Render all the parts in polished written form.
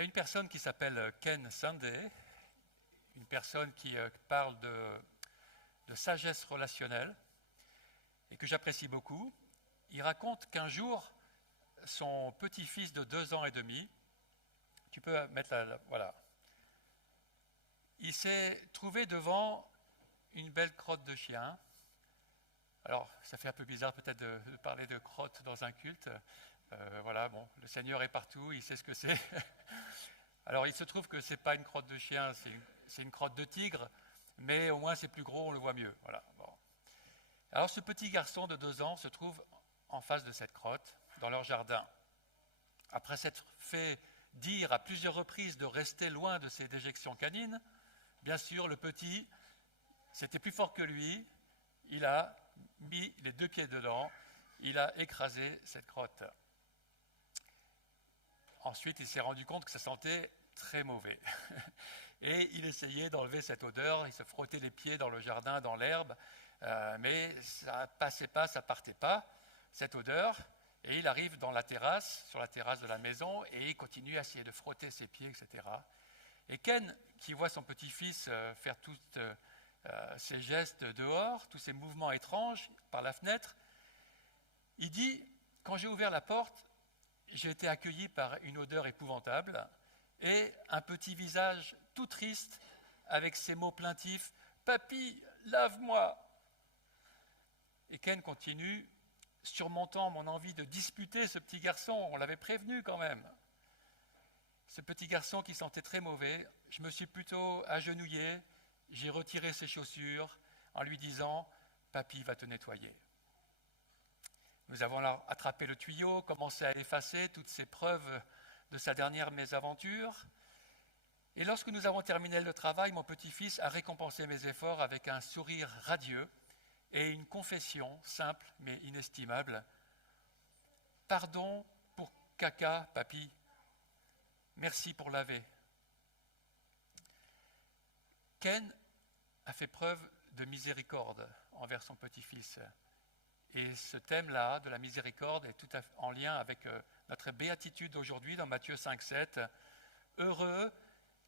y a une personne qui s'appelle Ken Sande, une personne qui parle de sagesse relationnelle et que j'apprécie beaucoup. Il raconte qu'un jour, son petit-fils de 2 ans et demi, tu peux mettre voilà, il s'est trouvé devant une belle crotte de chien. Alors, ça fait un peu bizarre peut-être de parler de crotte dans un culte. Voilà, bon, le Seigneur est partout, il sait ce que c'est. Alors, il se trouve que ce n'est pas une crotte de chien, c'est une crotte de tigre, mais au moins c'est plus gros, on le voit mieux. Voilà, bon. Alors, ce petit garçon de 2 ans se trouve en face de cette crotte, dans leur jardin. Après s'être fait dire à plusieurs reprises de rester loin de ces déjections canines, bien sûr, le petit, c'était plus fort que lui, il a mis les 2 pieds dedans, il a écrasé cette crotte. Ensuite, il s'est rendu compte que ça sentait très mauvais. Et il essayait d'enlever cette odeur, il se frottait les pieds dans le jardin, dans l'herbe, mais ça passait pas, ça partait pas, cette odeur. Et il arrive dans la terrasse, sur la terrasse de la maison, et il continue à essayer de frotter ses pieds, etc. Et Ken, qui voit son petit-fils faire tous ces gestes dehors, tous ces mouvements étranges par la fenêtre, il dit, quand j'ai ouvert la porte, j'ai été accueilli par une odeur épouvantable et un petit visage tout triste avec ces mots plaintifs, « Papy, lave-moi !» Et Ken continue, surmontant mon envie de disputer ce petit garçon, on l'avait prévenu quand même. Ce petit garçon qui sentait très mauvais, je me suis plutôt agenouillé, j'ai retiré ses chaussures en lui disant « Papy va te nettoyer ». Nous avons alors attrapé le tuyau, commencé à effacer toutes ces preuves de sa dernière mésaventure. Et lorsque nous avons terminé le travail, mon petit-fils a récompensé mes efforts avec un sourire radieux et une confession simple mais inestimable. « Pardon pour caca, papy. Merci pour laver. » Ken a fait preuve de miséricorde envers son petit-fils. Et ce thème-là, de la miséricorde, est tout à fait en lien avec notre béatitude d'aujourd'hui dans Matthieu 5, 7. « Heureux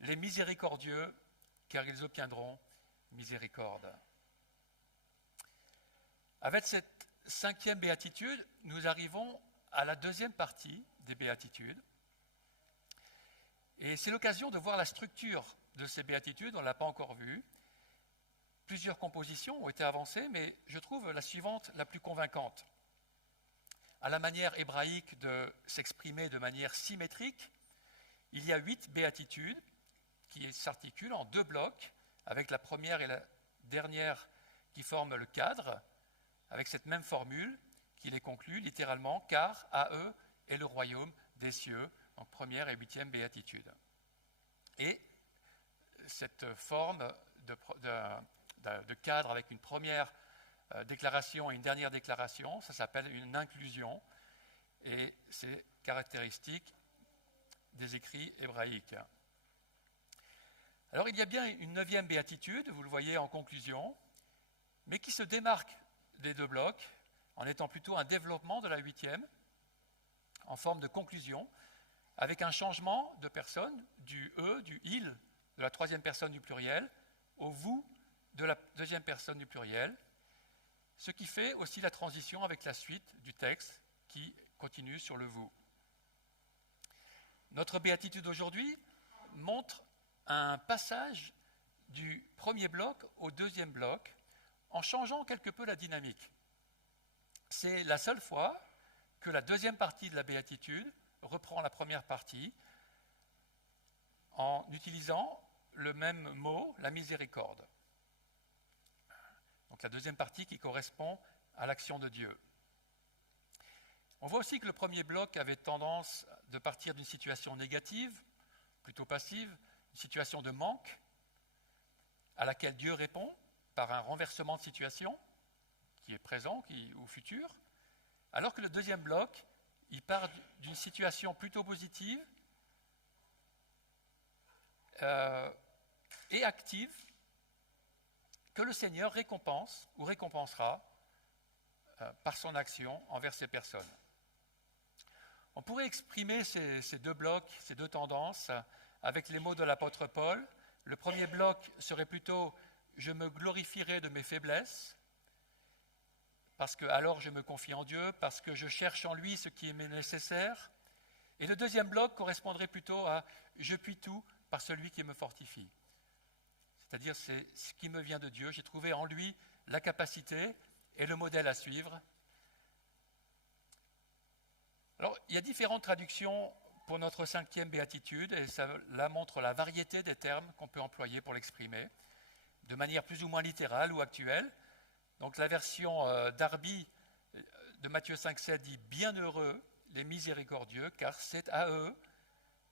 les miséricordieux, car ils obtiendront miséricorde. » Avec cette 5e béatitude, nous arrivons à la 2e partie des béatitudes. Et c'est l'occasion de voir la structure de ces béatitudes, on ne l'a pas encore vue. Plusieurs compositions ont été avancées, mais je trouve la suivante la plus convaincante. À la manière hébraïque de s'exprimer de manière symétrique, il y a 8 béatitudes qui s'articulent en 2 blocs, avec la première et la dernière qui forment le cadre, avec cette même formule qui les conclut littéralement, car à eux est le royaume des cieux, donc première et 8e béatitude. Et cette forme de cadre avec une première déclaration et une dernière déclaration, ça s'appelle une inclusion, et c'est caractéristique des écrits hébraïques. Alors il y a bien une 9e béatitude, vous le voyez en conclusion, mais qui se démarque des 2 blocs, en étant plutôt un développement de la 8e, en forme de conclusion, avec un changement de personne, du « eux », du « il », de la 3e personne du pluriel, au « vous » de la 2e personne du pluriel, ce qui fait aussi la transition avec la suite du texte qui continue sur le « vous ». Notre béatitude d'aujourd'hui montre un passage du premier bloc au 2e bloc en changeant quelque peu la dynamique. C'est la seule fois que la 2e partie de la béatitude reprend la première partie en utilisant le même mot, la miséricorde. Donc la 2e partie qui correspond à l'action de Dieu. On voit aussi que le premier bloc avait tendance de partir d'une situation négative, plutôt passive, une situation de manque, à laquelle Dieu répond par un renversement de situation, qui est présent ou futur, alors que le 2e bloc, il part d'une situation plutôt positive et active que le Seigneur récompense ou récompensera par son action envers ces personnes. On pourrait exprimer ces deux blocs, ces deux tendances, avec les mots de l'apôtre Paul. Le premier bloc serait plutôt « je me glorifierai de mes faiblesses », parce que alors je me confie en Dieu, parce que je cherche en lui ce qui est nécessaire. Et le deuxième bloc correspondrait plutôt à « je puis tout par celui qui me fortifie ». C'est-à-dire c'est ce qui me vient de Dieu, j'ai trouvé en lui la capacité et le modèle à suivre. Alors, il y a différentes traductions pour notre 5e béatitude, et cela montre la variété des termes qu'on peut employer pour l'exprimer, de manière plus ou moins littérale ou actuelle. Donc la version Darby de Matthieu 5,7 dit « Bienheureux les miséricordieux, car c'est à eux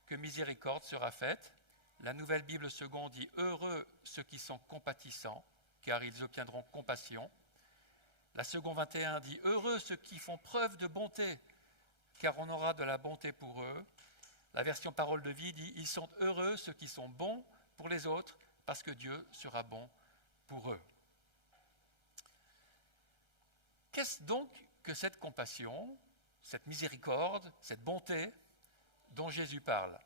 que miséricorde sera faite. » La Nouvelle Bible seconde dit « Heureux ceux qui sont compatissants, car ils obtiendront compassion. » La seconde 21 dit « Heureux ceux qui font preuve de bonté, car on aura de la bonté pour eux. » La version Parole de vie dit « Ils sont heureux ceux qui sont bons pour les autres, parce que Dieu sera bon pour eux. » Qu'est-ce donc que cette compassion, cette miséricorde, cette bonté dont Jésus parle?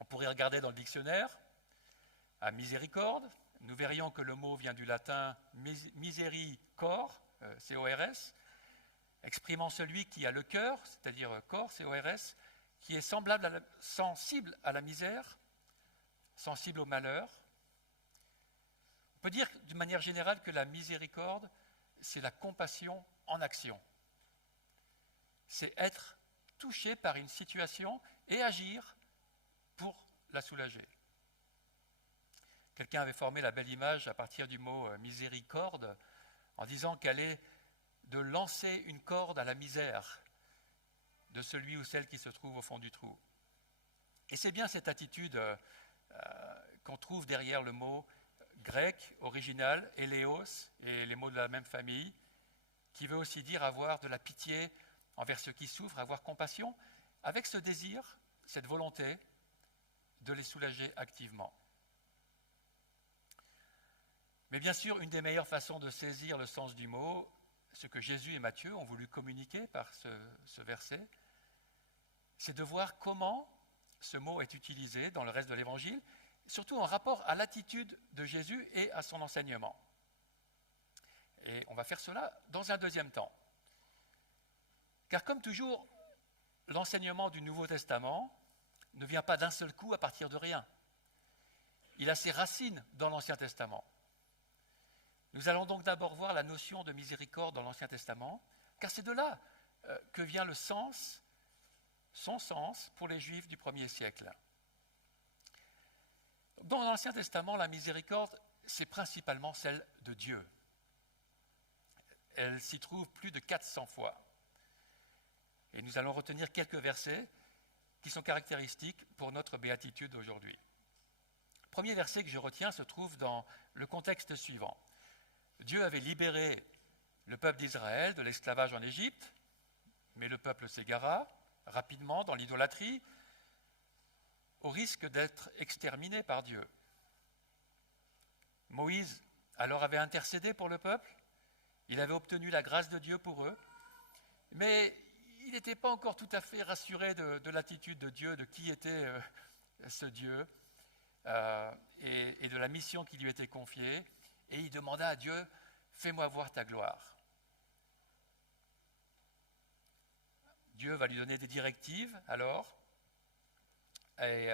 On pourrait regarder dans le dictionnaire, à miséricorde, nous verrions que le mot vient du latin misericor, C-O-R-S, exprimant celui qui a le cœur, c'est-à-dire corps, C-O-R-S, qui est sensible à la misère, sensible au malheur. On peut dire d'une manière générale que la miséricorde, c'est la compassion en action. C'est être touché par une situation et agir pour la soulager. Quelqu'un avait formé la belle image à partir du mot miséricorde en disant qu'elle est de lancer une corde à la misère de celui ou celle qui se trouve au fond du trou. Et c'est bien cette attitude qu'on trouve derrière le mot grec original, éléos, et les mots de la même famille, qui veut aussi dire avoir de la pitié envers ceux qui souffrent, avoir compassion, avec ce désir, cette volonté de les soulager activement. Mais bien sûr, une des meilleures façons de saisir le sens du mot, ce que Jésus et Matthieu ont voulu communiquer par ce verset, c'est de voir comment ce mot est utilisé dans le reste de l'Évangile, surtout en rapport à l'attitude de Jésus et à son enseignement. Et on va faire cela dans un deuxième temps. Car comme toujours, l'enseignement du Nouveau Testament ne vient pas d'un seul coup à partir de rien. Il a ses racines dans l'Ancien Testament. Nous allons donc d'abord voir la notion de miséricorde dans l'Ancien Testament, car c'est de là que vient le sens, son sens pour les Juifs du 1er siècle. Dans l'Ancien Testament, la miséricorde, c'est principalement celle de Dieu. Elle s'y trouve plus de 400 fois. Et nous allons retenir quelques versets qui sont caractéristiques pour notre béatitude aujourd'hui. Le premier verset que je retiens se trouve dans le contexte suivant. Dieu avait libéré le peuple d'Israël de l'esclavage en Égypte, mais le peuple s'égara rapidement dans l'idolâtrie, au risque d'être exterminé par Dieu. Moïse alors avait intercédé pour le peuple, il avait obtenu la grâce de Dieu pour eux, mais il n'était pas encore tout à fait rassuré de l'attitude de Dieu, de qui était ce Dieu, et de la mission qui lui était confiée, et il demanda à Dieu, « Fais-moi voir ta gloire ». Dieu va lui donner des directives alors, et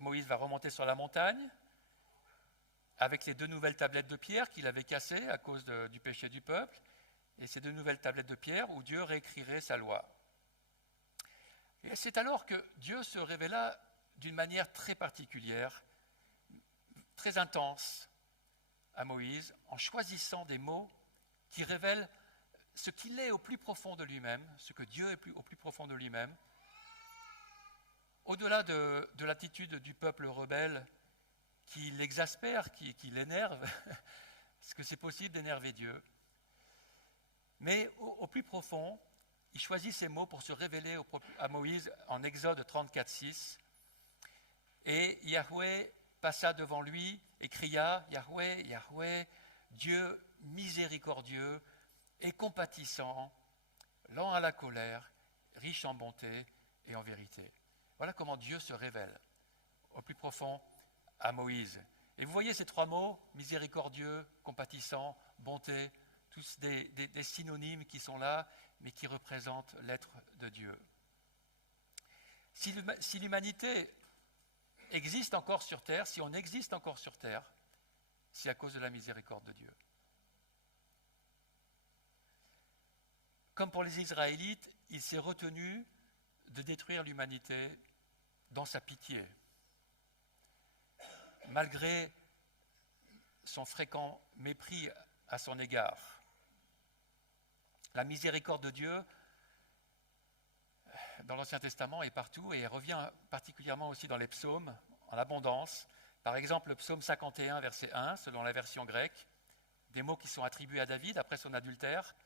Moïse va remonter sur la montagne avec les 2 nouvelles tablettes de pierre qu'il avait cassées à cause du péché du peuple, et ces 2 nouvelles tablettes de pierre où Dieu réécrirait sa loi. Et c'est alors que Dieu se révéla d'une manière très particulière, très intense à Moïse, en choisissant des mots qui révèlent ce qu'il est au plus profond de lui-même, ce que Dieu est au plus profond de lui-même, au-delà de l'attitude du peuple rebelle qui l'exaspère, qui l'énerve, est-ce que c'est possible d'énerver Dieu? Mais au plus profond, il choisit ces mots pour se révéler à Moïse en Exode 34, 6. Et Yahweh passa devant lui et cria, Yahweh, Yahweh, Dieu miséricordieux et compatissant, lent à la colère, riche en bonté et en vérité. Voilà comment Dieu se révèle au plus profond à Moïse. Et vous voyez ces trois mots, miséricordieux, compatissant, bonté, tous des synonymes qui sont là, mais qui représentent l'être de Dieu. Si l'humanité existe encore sur terre, si on existe encore sur terre, c'est à cause de la miséricorde de Dieu. Comme pour les Israélites, il s'est retenu de détruire l'humanité dans sa pitié, malgré son fréquent mépris à son égard. La miséricorde de Dieu, dans l'Ancien Testament, est partout et elle revient particulièrement aussi dans les psaumes, en abondance. Par exemple, le psaume 51, verset 1, selon la version grecque, des mots qui sont attribués à David après son adultère.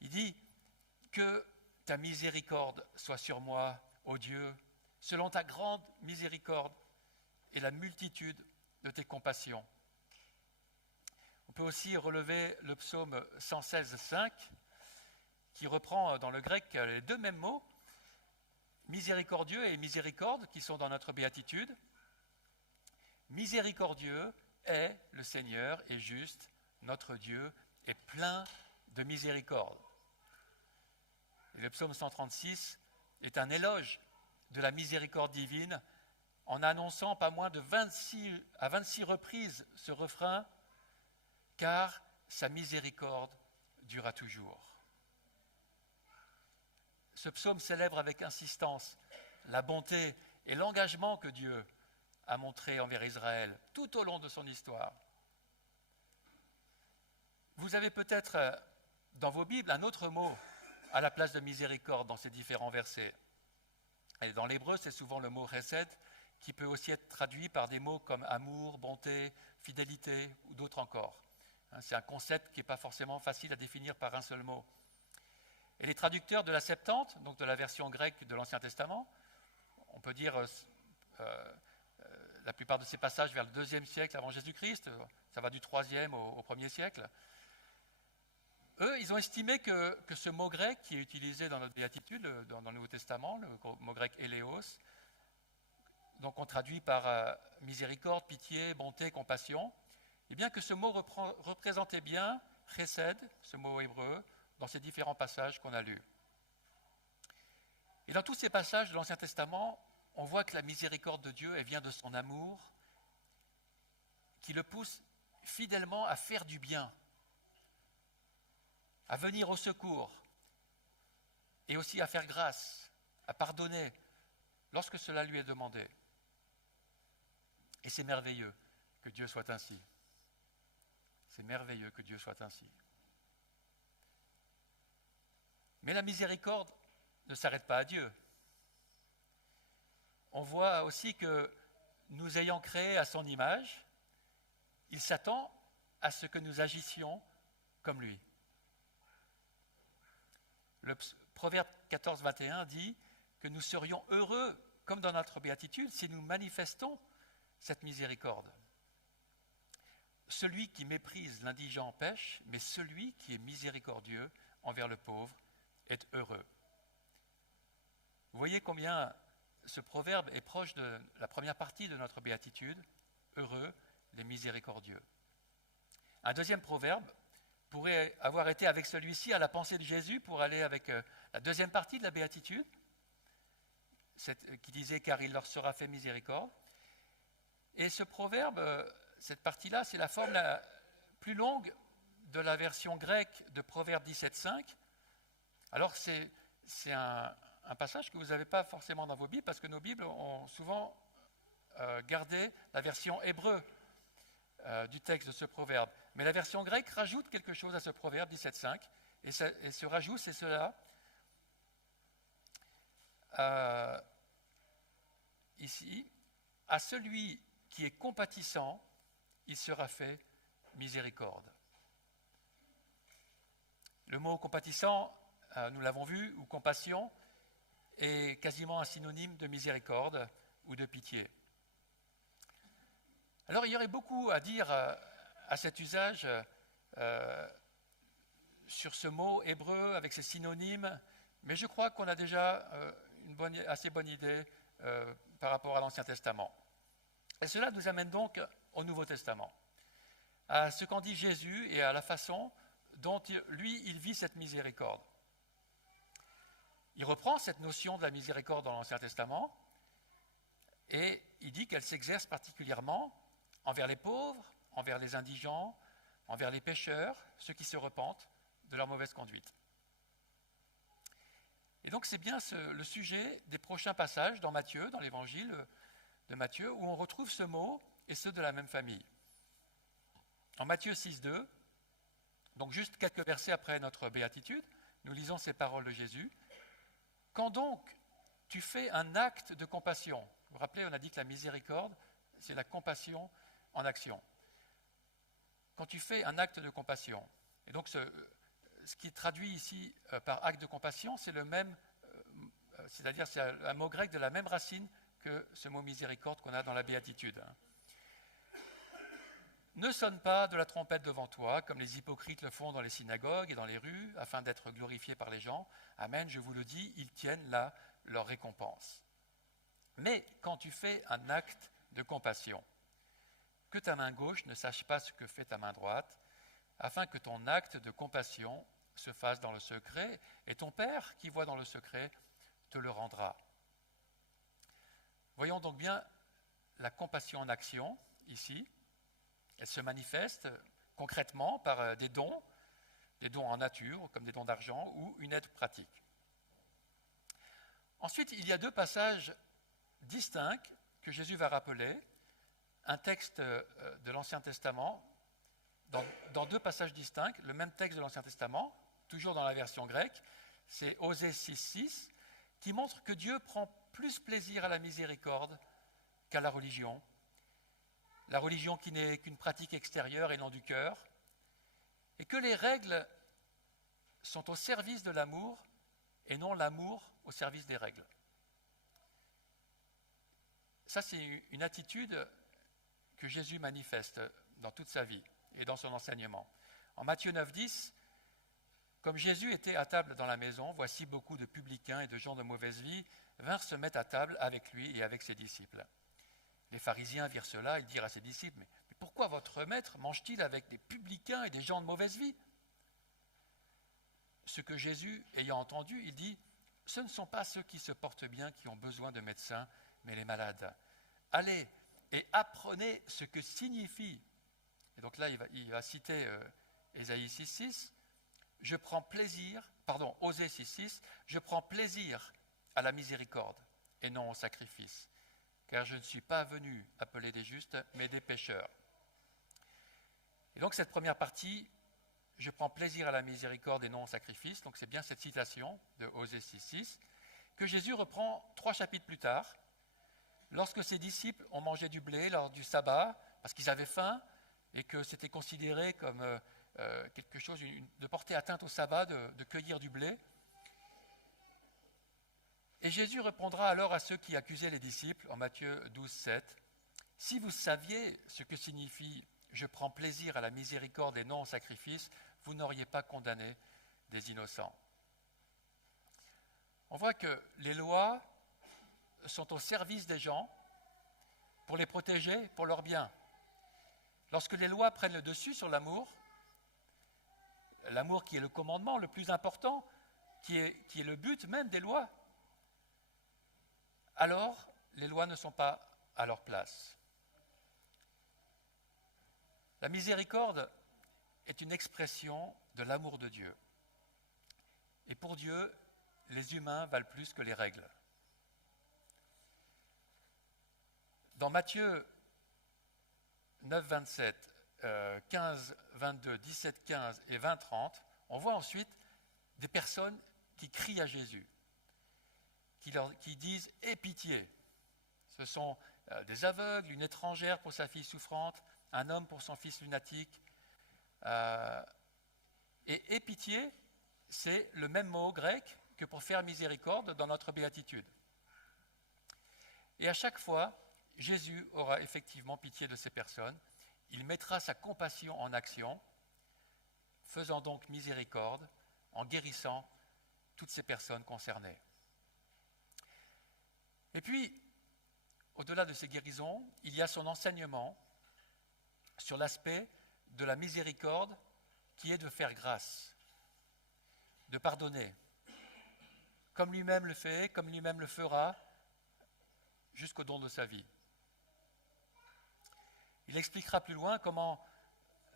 Il dit « Que ta miséricorde soit sur moi, ô Dieu, selon ta grande miséricorde et la multitude de tes compassions. » On peut aussi relever le psaume 116, 5, qui reprend dans le grec les deux mêmes mots, miséricordieux et miséricorde, qui sont dans notre béatitude. Miséricordieux est le Seigneur et juste, notre Dieu est plein de miséricorde. Et le psaume 136 est un éloge de la miséricorde divine en annonçant pas moins de 26 reprises ce refrain, car sa miséricorde durera toujours. Ce psaume célèbre avec insistance la bonté et l'engagement que Dieu a montré envers Israël tout au long de son histoire. Vous avez peut-être dans vos Bibles un autre mot à la place de miséricorde dans ces différents versets. Et dans l'hébreu, c'est souvent le mot chesed, qui peut aussi être traduit par des mots comme amour, bonté, fidélité ou d'autres encore. C'est un concept qui n'est pas forcément facile à définir par un seul mot. Et les traducteurs de la Septante, donc de la version grecque de l'Ancien Testament, on peut dire la plupart de ces passages vers le IIe siècle avant Jésus-Christ, ça va du IIIe au 1er siècle. Eux, ils ont estimé que ce mot grec qui est utilisé dans notre béatitude, dans le Nouveau Testament, le mot grec éléos, donc on traduit par miséricorde, pitié, bonté, compassion, et bien que ce mot représentait bien chesed, ce mot hébreu, dans ces différents passages qu'on a lus. Et dans tous ces passages de l'Ancien Testament, on voit que la miséricorde de Dieu, elle vient de son amour, qui le pousse fidèlement à faire du bien, à venir au secours, et aussi à faire grâce, à pardonner, lorsque cela lui est demandé. Et c'est merveilleux que Dieu soit ainsi. C'est merveilleux que Dieu soit ainsi. Mais la miséricorde ne s'arrête pas à Dieu. On voit aussi que nous ayant créé à son image, il s'attend à ce que nous agissions comme lui. Le Proverbe 14, 21 dit que nous serions heureux, comme dans notre béatitude, si nous manifestons cette miséricorde. Celui qui méprise l'indigent pêche, mais celui qui est miséricordieux envers le pauvre est heureux. Vous voyez combien ce proverbe est proche de la première partie de notre béatitude, heureux les miséricordieux. Un deuxième proverbe pourrait avoir été avec celui-ci à la pensée de Jésus pour aller avec la deuxième partie de la béatitude, qui disait « car il leur sera fait miséricorde ». Et ce proverbe, cette partie-là, c'est la forme la plus longue de la version grecque de Proverbe 17.5. Alors c'est un passage que vous n'avez pas forcément dans vos Bibles, parce que nos Bibles ont souvent gardé la version hébreu du texte de ce proverbe. Mais la version grecque rajoute quelque chose à ce proverbe 17.5, et ce rajout, c'est cela. Ici, à celui qui est compatissant, il sera fait miséricorde. Le mot compatissant, nous l'avons vu, ou compassion, est quasiment un synonyme de miséricorde ou de pitié. Alors il y aurait beaucoup à dire à cet usage. sur ce mot hébreu avec ses synonymes, mais je crois qu'on a déjà une assez bonne idée par rapport à l'Ancien Testament. Et cela nous amène donc au Nouveau Testament, à ce qu'en dit Jésus et à la façon dont il vit cette miséricorde. Il reprend cette notion de la miséricorde dans l'Ancien Testament et il dit qu'elle s'exerce particulièrement envers les pauvres, envers les indigents, envers les pécheurs, ceux qui se repentent de leur mauvaise conduite. Et donc c'est bien le sujet des prochains passages dans Matthieu, dans l'évangile de Matthieu, où on retrouve ce mot et ceux de la même famille. En Matthieu 6,2, donc juste quelques versets après notre béatitude, nous lisons ces paroles de Jésus. « Quand donc tu fais un acte de compassion », vous vous rappelez, on a dit que la miséricorde, c'est la compassion en action. Quand tu fais un acte de compassion, et donc ce qui est traduit ici par acte de compassion, c'est le même, c'est-à-dire c'est un mot grec de la même racine que ce mot miséricorde qu'on a dans la béatitude. Ne sonne pas de la trompette devant toi, comme les hypocrites le font dans les synagogues et dans les rues, afin d'être glorifiés par les gens. Amen, je vous le dis, ils tiennent là leur récompense. Mais quand tu fais un acte de compassion, que ta main gauche ne sache pas ce que fait ta main droite, afin que ton acte de compassion se fasse dans le secret, et ton Père qui voit dans le secret te le rendra. Voyons donc bien la compassion en action ici. Elle se manifeste concrètement par des dons en nature, comme des dons d'argent, ou une aide pratique. Ensuite, il y a deux passages distincts que Jésus va rappeler. Un texte de l'Ancien Testament, dans deux passages distincts, le même texte de l'Ancien Testament, toujours dans la version grecque, c'est Osée 6,6, qui montre que Dieu prend plus plaisir à la miséricorde qu'à la religion qui n'est qu'une pratique extérieure et non du cœur, et que les règles sont au service de l'amour et non l'amour au service des règles. Ça, c'est une attitude que Jésus manifeste dans toute sa vie et dans son enseignement. En Matthieu 9,10, comme Jésus était à table dans la maison, voici beaucoup de publicains et de gens de mauvaise vie vinrent se mettre à table avec lui et avec ses disciples. Les pharisiens virent cela, ils dirent à ses disciples, mais pourquoi votre maître mange-t-il avec des publicains et des gens de mauvaise vie ? Ce que Jésus, ayant entendu, il dit, ce ne sont pas ceux qui se portent bien qui ont besoin de médecins, mais les malades. Allez et apprenez ce que signifie, et donc là il va citer Ésaïe 6,6, Osée 6,6, je prends plaisir à la miséricorde et non au sacrifice. Car je ne suis pas venu appeler des justes, mais des pécheurs. Et donc cette première partie, je prends plaisir à la miséricorde et non au sacrifice, donc c'est bien cette citation de Osée 6,6, que Jésus reprend 3 chapitres plus tard, lorsque ses disciples ont mangé du blé lors du sabbat, parce qu'ils avaient faim, et que c'était considéré comme quelque chose de porter atteinte au sabbat, de cueillir du blé. Et Jésus répondra alors à ceux qui accusaient les disciples en Matthieu 12,7 « Si vous saviez ce que signifie « je prends plaisir à la miséricorde et non au sacrifice », vous n'auriez pas condamné des innocents. » On voit que les lois sont au service des gens pour les protéger, pour leur bien. Lorsque les lois prennent le dessus sur l'amour qui est le commandement le plus important, qui est le but même des lois, alors les lois ne sont pas à leur place. La miséricorde est une expression de l'amour de Dieu. Et pour Dieu, les humains valent plus que les règles. Dans Matthieu 9, 27, 15, 22, 17, 15 et 20, 30, on voit ensuite des personnes qui crient à Jésus, qui disent « Aie pitié ». Ce sont des aveugles, une étrangère pour sa fille souffrante, un homme pour son fils lunatique. Et « Aie pitié », c'est le même mot grec que pour faire miséricorde dans notre béatitude. Et à chaque fois, Jésus aura effectivement pitié de ces personnes. Il mettra sa compassion en action faisant donc miséricorde en guérissant toutes ces personnes concernées. Et puis, au-delà de ces guérisons, il y a son enseignement sur l'aspect de la miséricorde qui est de faire grâce, de pardonner, comme lui-même le fait, comme lui-même le fera, jusqu'au don de sa vie. Il expliquera plus loin comment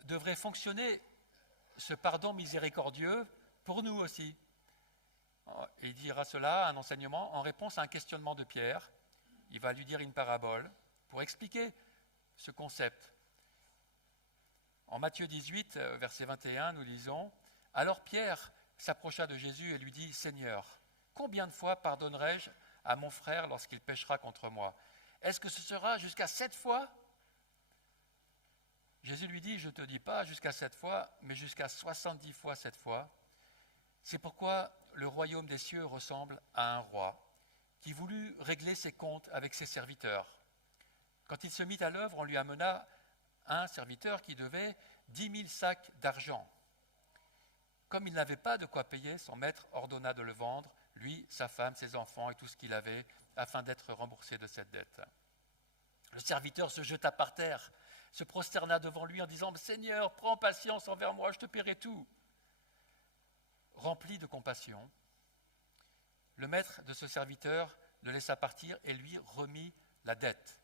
devrait fonctionner ce pardon miséricordieux pour nous aussi. Et il dira cela, un enseignement, en réponse à un questionnement de Pierre. Il va lui dire une parabole pour expliquer ce concept. En Matthieu 18, verset 21, nous lisons « Alors Pierre s'approcha de Jésus et lui dit « Seigneur, combien de fois pardonnerai-je à mon frère lorsqu'il péchera contre moi ? Est-ce que ce sera jusqu'à 7 fois ?» Jésus lui dit « Je ne te dis pas jusqu'à 7 fois, mais jusqu'à 70 fois 7 fois. C'est pourquoi le royaume des cieux ressemble à un roi qui voulut régler ses comptes avec ses serviteurs. Quand il se mit à l'œuvre, on lui amena un serviteur qui devait 10 000 sacs d'argent. Comme il n'avait pas de quoi payer, son maître ordonna de le vendre, lui, sa femme, ses enfants et tout ce qu'il avait, afin d'être remboursé de cette dette. Le serviteur se jeta par terre, se prosterna devant lui en disant « Seigneur, prends patience envers moi, je te paierai tout. » Rempli de compassion, le maître de ce serviteur le laissa partir et lui remit la dette.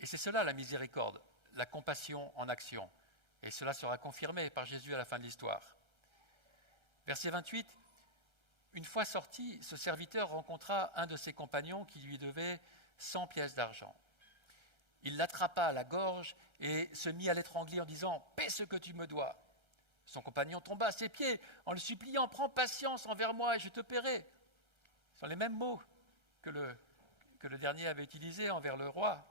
Et c'est cela la miséricorde, la compassion en action. Et cela sera confirmé par Jésus à la fin de l'histoire. Verset 28, une fois sorti, ce serviteur rencontra un de ses compagnons qui lui devait 100 pièces d'argent. Il l'attrapa à la gorge et se mit à l'étrangler en disant « Paie ce que tu me dois ». Son compagnon tomba à ses pieds en le suppliant « Prends patience envers moi et je te paierai ». Ce sont les mêmes mots que le dernier avait utilisés envers le roi.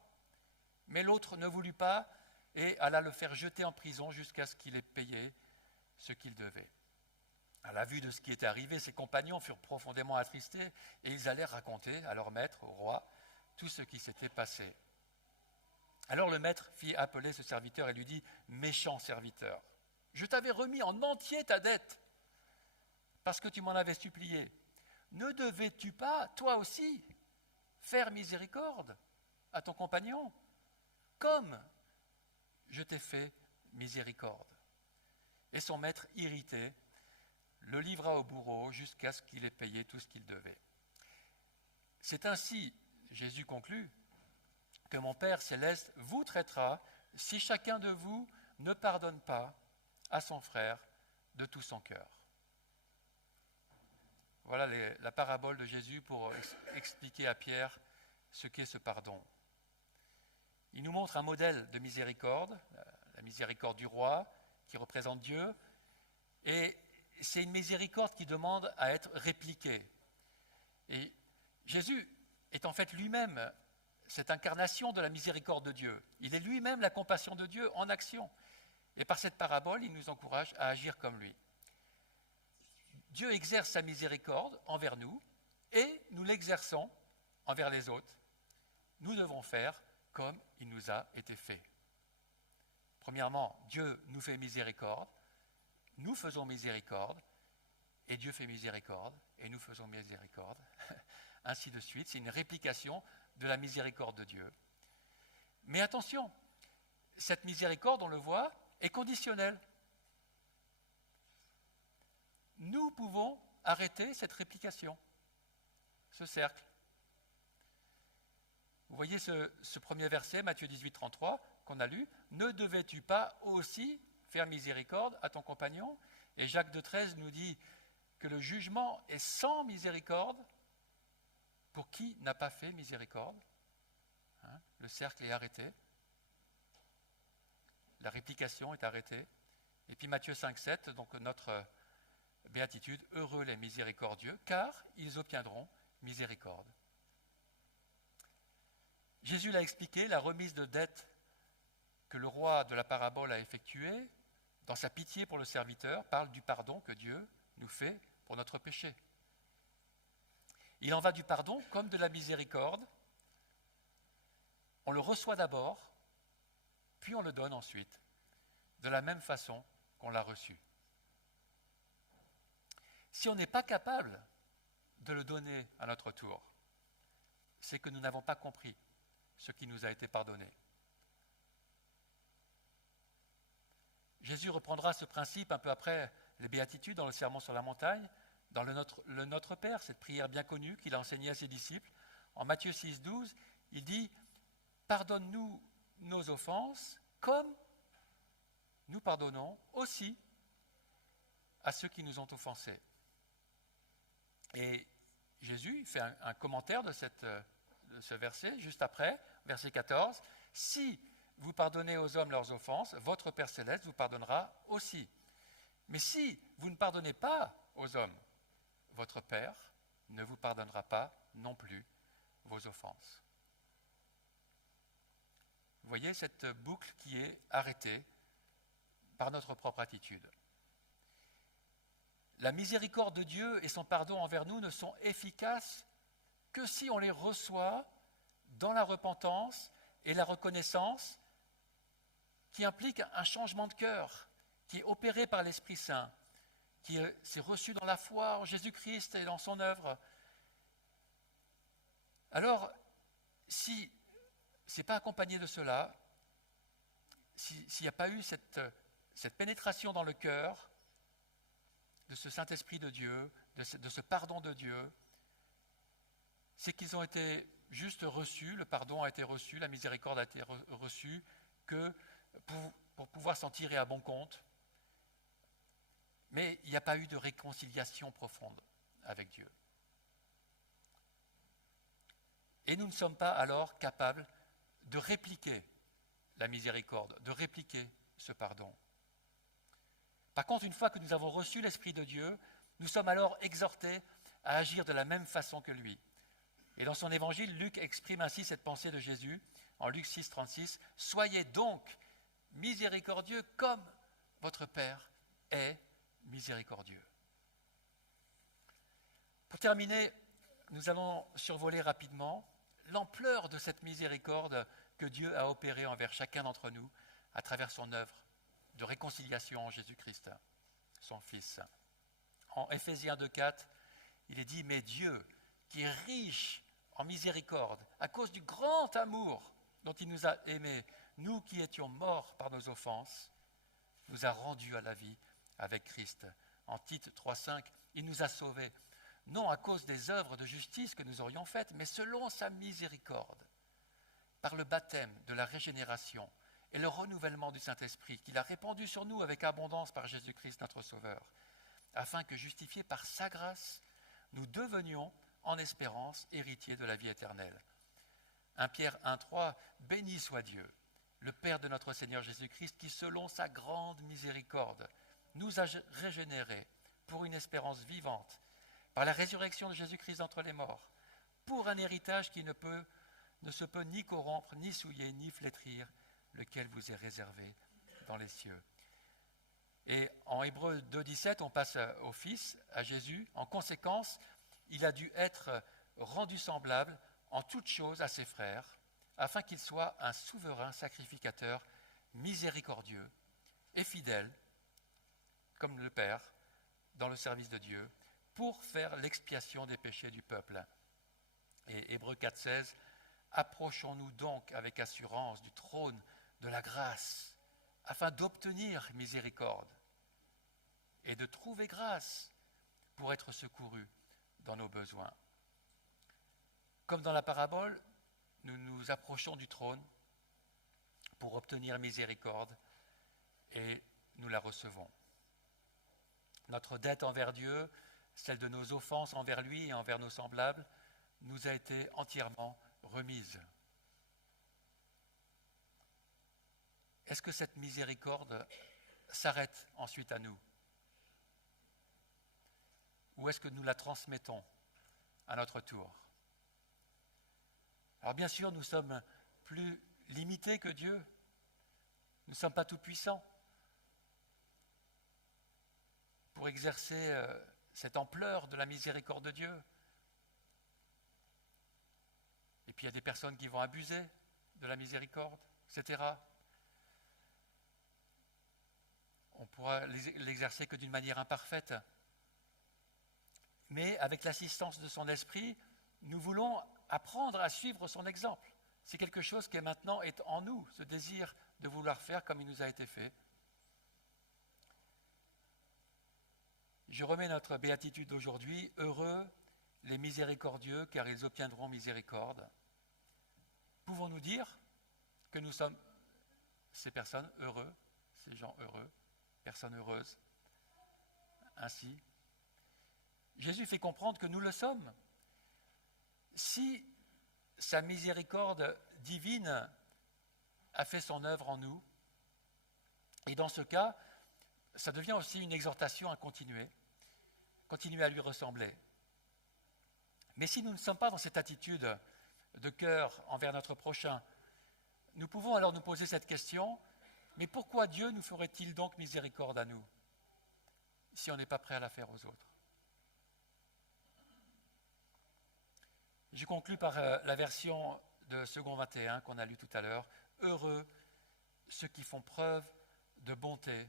Mais l'autre ne voulut pas et alla le faire jeter en prison jusqu'à ce qu'il ait payé ce qu'il devait. À la vue de ce qui était arrivé, ses compagnons furent profondément attristés et ils allèrent raconter à leur maître, au roi, tout ce qui s'était passé. Alors le maître fit appeler ce serviteur et lui dit « Méchant serviteur, je t'avais remis en entier ta dette parce que tu m'en avais supplié. Ne devais-tu pas, toi aussi, faire miséricorde à ton compagnon, comme je t'ai fait miséricorde ?» Et son maître, irrité, le livra au bourreau jusqu'à ce qu'il ait payé tout ce qu'il devait. C'est ainsi, Jésus conclut, que mon Père céleste vous traitera si chacun de vous ne pardonne pas à son frère de tout son cœur. Voilà la parabole de Jésus pour expliquer à Pierre ce qu'est ce pardon. Il nous montre un modèle de miséricorde, la miséricorde du roi qui représente Dieu, et c'est une miséricorde qui demande à être répliquée. Et Jésus est en fait lui-même cette incarnation de la miséricorde de Dieu. Il est lui-même la compassion de Dieu en action. Et par cette parabole, il nous encourage à agir comme lui. Dieu exerce sa miséricorde envers nous et nous l'exerçons envers les autres. Nous devons faire comme il nous a été fait. Premièrement, Dieu nous fait miséricorde, nous faisons miséricorde, et Dieu fait miséricorde, et nous faisons miséricorde, ainsi de suite. C'est une réplication de la miséricorde de Dieu. Mais attention, cette miséricorde, on le voit, est conditionnelle. Nous pouvons arrêter cette réplication, ce cercle. Vous voyez ce premier verset, Matthieu 18, 33, qu'on a lu. « Ne devais-tu pas aussi faire miséricorde à ton compagnon ?» Et Jacques de 13 nous dit que le jugement est sans miséricorde pour qui n'a pas fait miséricorde. Le cercle est arrêté. La réplication est arrêtée. Et puis Matthieu 5, 7, donc notre béatitude, « Heureux les miséricordieux, car ils obtiendront miséricorde. » Jésus l'a expliqué, la remise de dette que le roi de la parabole a effectuée, dans sa pitié pour le serviteur, parle du pardon que Dieu nous fait pour notre péché. Il en va du pardon comme de la miséricorde. On le reçoit d'abord, puis on le donne ensuite, de la même façon qu'on l'a reçu. Si on n'est pas capable de le donner à notre tour, c'est que nous n'avons pas compris ce qui nous a été pardonné. Jésus reprendra ce principe un peu après les béatitudes dans le Sermon sur la montagne, dans le Notre Père, cette prière bien connue qu'il a enseignée à ses disciples. En Matthieu 6, 12, il dit « Pardonne-nous nos offenses, comme nous pardonnons aussi à ceux qui nous ont offensés. » Et Jésus fait un commentaire de ce verset, juste après, verset 14. « Si vous pardonnez aux hommes leurs offenses, votre Père céleste vous pardonnera aussi. Mais si vous ne pardonnez pas aux hommes, votre Père ne vous pardonnera pas non plus vos offenses. » Vous voyez cette boucle qui est arrêtée par notre propre attitude. La miséricorde de Dieu et son pardon envers nous ne sont efficaces que si on les reçoit dans la repentance et la reconnaissance qui implique un changement de cœur, qui est opéré par l'Esprit Saint, qui s'est reçu dans la foi en Jésus-Christ et dans son œuvre. Alors, si ce n'est pas accompagné de cela, s'il n'y a pas eu cette pénétration dans le cœur de ce Saint-Esprit de Dieu, de ce pardon de Dieu, c'est qu'ils ont été juste reçus, le pardon a été reçu, la miséricorde a été reçue, que pour pouvoir s'en tirer à bon compte. Mais il n'y a pas eu de réconciliation profonde avec Dieu. Et nous ne sommes pas alors capables de répliquer la miséricorde, de répliquer ce pardon. Par contre, une fois que nous avons reçu l'Esprit de Dieu, nous sommes alors exhortés à agir de la même façon que lui. Et dans son évangile, Luc exprime ainsi cette pensée de Jésus, en Luc 6, 36, « Soyez donc miséricordieux comme votre Père est miséricordieux. » Pour terminer, nous allons survoler rapidement l'ampleur de cette miséricorde que Dieu a opérée envers chacun d'entre nous à travers son œuvre de réconciliation en Jésus-Christ, son Fils. En Éphésiens 2,4, il est dit « Mais Dieu, qui est riche en miséricorde, à cause du grand amour dont il nous a aimés, nous qui étions morts par nos offenses, nous a rendus à la vie avec Christ. » En Tite 3,5, il nous a sauvés, non à cause des œuvres de justice que nous aurions faites, mais selon sa miséricorde, par le baptême de la régénération et le renouvellement du Saint-Esprit qu'il a répandu sur nous avec abondance par Jésus-Christ notre Sauveur, afin que, justifiés par sa grâce, nous devenions en espérance héritiers de la vie éternelle. 1 Pierre 1,3, béni soit Dieu, le Père de notre Seigneur Jésus-Christ, qui, selon sa grande miséricorde, nous a régénérés pour une espérance vivante, par la résurrection de Jésus-Christ d'entre les morts, pour un héritage qui ne se peut ni corrompre, ni souiller, ni flétrir, lequel vous est réservé dans les cieux. Et en Hébreux 2,17, on passe au Fils, à Jésus. En conséquence, il a dû être rendu semblable en toutes choses à ses frères, afin qu'il soit un souverain sacrificateur miséricordieux et fidèle, comme le Père, dans le service de Dieu, pour faire l'expiation des péchés du peuple. Et Hébreux 4,16, approchons-nous donc avec assurance du trône de la grâce, afin d'obtenir miséricorde et de trouver grâce pour être secourus dans nos besoins. Comme dans la parabole, nous nous approchons du trône pour obtenir miséricorde et nous la recevons. Notre dette envers Dieu, celle de nos offenses envers lui et envers nos semblables, nous a été entièrement remise. Est-ce que cette miséricorde s'arrête ensuite à nous? Ou est-ce que nous la transmettons à notre tour? Alors bien sûr, nous sommes plus limités que Dieu. Nous ne sommes pas tout puissants pour exercer cette ampleur de la miséricorde de Dieu. Et puis il y a des personnes qui vont abuser de la miséricorde, etc. on pourra l'exercer que d'une manière imparfaite. Mais avec l'assistance de son esprit, nous voulons apprendre à suivre son exemple. C'est quelque chose qui maintenant est en nous, ce désir de vouloir faire comme il nous a été fait. Je remets notre béatitude d'aujourd'hui. Heureux les miséricordieux, car ils obtiendront miséricorde. Pouvons-nous dire que nous sommes ces personnes heureux, ces gens heureux, personnes heureuses? Ainsi, Jésus fait comprendre que nous le sommes. Si sa miséricorde divine a fait son œuvre en nous, et dans ce cas, ça devient aussi une exhortation à continuer à lui ressembler. Mais si nous ne sommes pas dans cette attitude de cœur envers notre prochain, nous pouvons alors nous poser cette question, mais pourquoi Dieu nous ferait-il donc miséricorde à nous, si on n'est pas prêt à la faire aux autres? Je conclus par la version de Second 21 qu'on a lue tout à l'heure. Heureux ceux qui font preuve de bonté,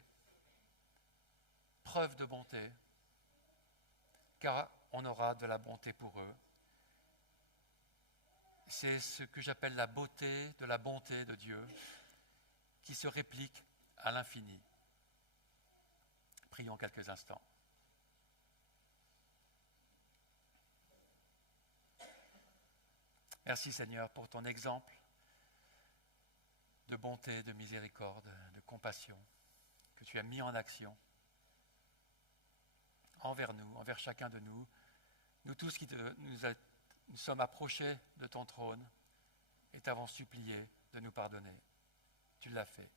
car on aura de la bonté pour eux. C'est ce que j'appelle la beauté de la bonté de Dieu qui se réplique à l'infini. Prions quelques instants. Merci Seigneur pour ton exemple de bonté, de miséricorde, de compassion que tu as mis en action envers nous, envers chacun de nous, nous tous qui nous sommes approchés de ton trône et t'avons supplié de nous pardonner. Tu l'as fait.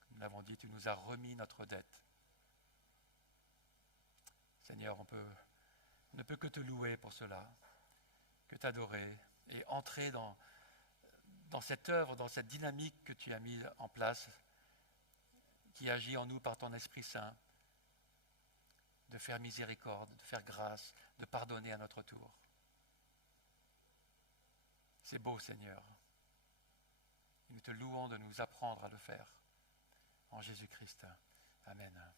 Comme nous l'avons dit, tu nous as remis notre dette. Seigneur, on ne peut que te louer pour cela, que t'adorer et entrer dans cette œuvre, dans cette dynamique que tu as mise en place, qui agit en nous par ton Esprit Saint, de faire miséricorde, de faire grâce, de pardonner à notre tour. C'est beau, Seigneur. Et nous te louons de nous apprendre à le faire. En Jésus-Christ. Amen.